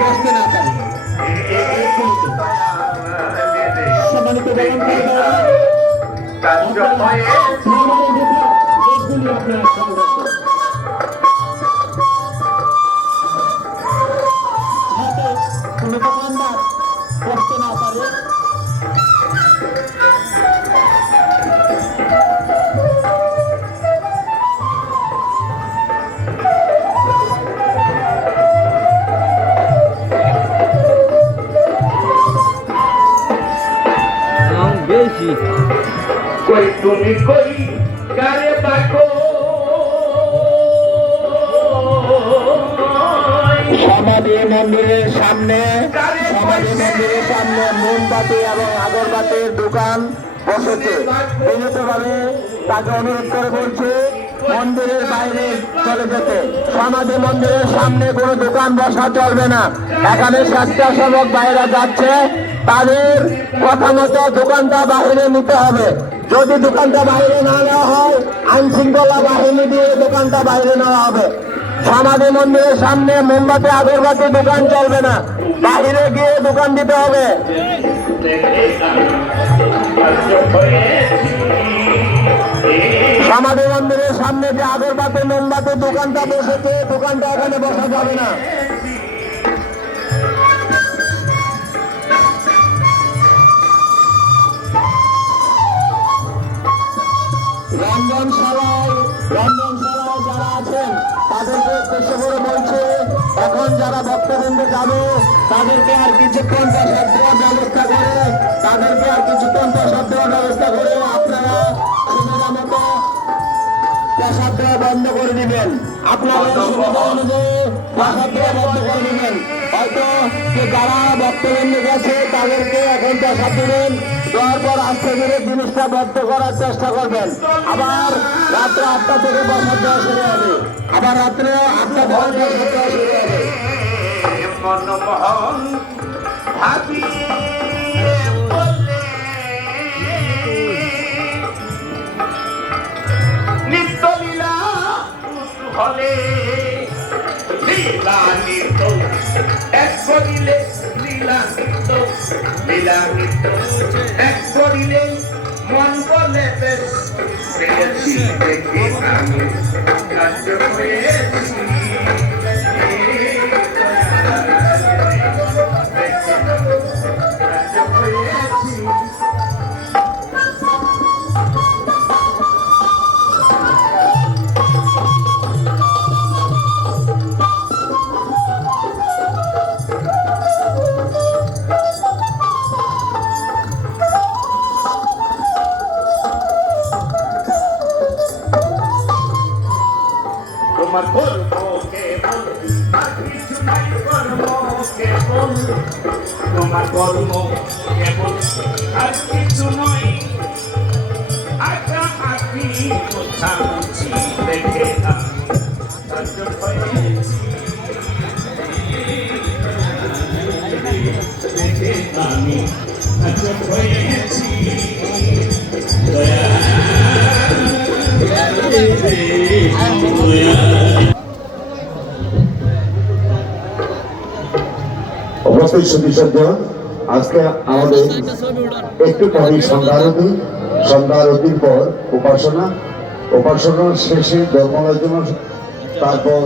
বসতে না পারে। সম্মানিত আপনার কোনো দোকানদার বসতে না পারে। বেশি কই তুমি কই কারে বাকো সমাধি মন্দিরের সামনে মোমবাতি এবং আগরবাতির দোকান বসেছে। বিনীতভাবে তাকে অনুরোধ করে বলছে মন্দিরের বাইরে চলে যেতে। সমাধি মন্দিরের সামনে কোনো দোকান বসা চলবে না। এখানে স্বেচ্ছাসেবক বাইরে যাচ্ছে, তাদের কথা মতো দোকানটা বাইরে নিতে হবে। যদি দোকানটা বাইরে না নেওয়া হয়, আইন শৃঙ্খলা বাহিনী দিয়ে দোকানটা বাইরে নেওয়া হবে। সমাধি মন্দিরের সামনে মোমবাতি আগরবাতি দোকান চলবে না, বাইরে গিয়ে দোকান দিতে হবে। সমাধি মন্দিরের সামনে যে আগরবাতি মোমবাতি দোকানটা বসেছে, দোকানটা এখানে বসা যাবে না। রন্ধনশালায় যারা আছেন তাদেরকে উদ্দেশ্য করে বলছে, এখন যারা ভক্তবৃন্দ যাবে তাদেরকে আর কিছুক্ষণ প্রসাদ দেওয়ার ব্যবস্থা করে আপনারা সুবিধা মতো প্রসাদ দেওয়া বন্ধ করে দিবেন। আপনারা সুবিধা অনুযায়ী প্রসাদ দেওয়া বন্ধ করে দিবেন। হয়তো যারা ভক্তবৃন্দ গেছে তাদেরকে এখন প্রসাদ দিবেন, দেওয়ার পর আস্তে ধীরে জিনিসটা বন্ধ করার চেষ্টা করবেন। আবার রাত্রে 8টা থেকে প্রসাদ দেওয়া শুরু হবে। নিত্যলীলা হলে লীলা নিত্য এক করিলে লীলা নিত্য এক করিলে মন বলে বেশ পেয়েছি দেখে আমি কার্য হয়েছি। তোমার কর্ম কেবল আর কিছু নাই, কর্ম কেবল তোমার কর্ম কেবল আর কিছু নয়। আঁকা আঁকি মোছামুছি দেখে আমি কার্য হয়েছি, দেখে আমি কার্য হয়েছি। অবশ্যই সুবিসর্গ আজকে আমাদের একটু পরে সন্ধ্যা আরতির পর উপাসনা শেষে ধর্মালোচনা, তারপর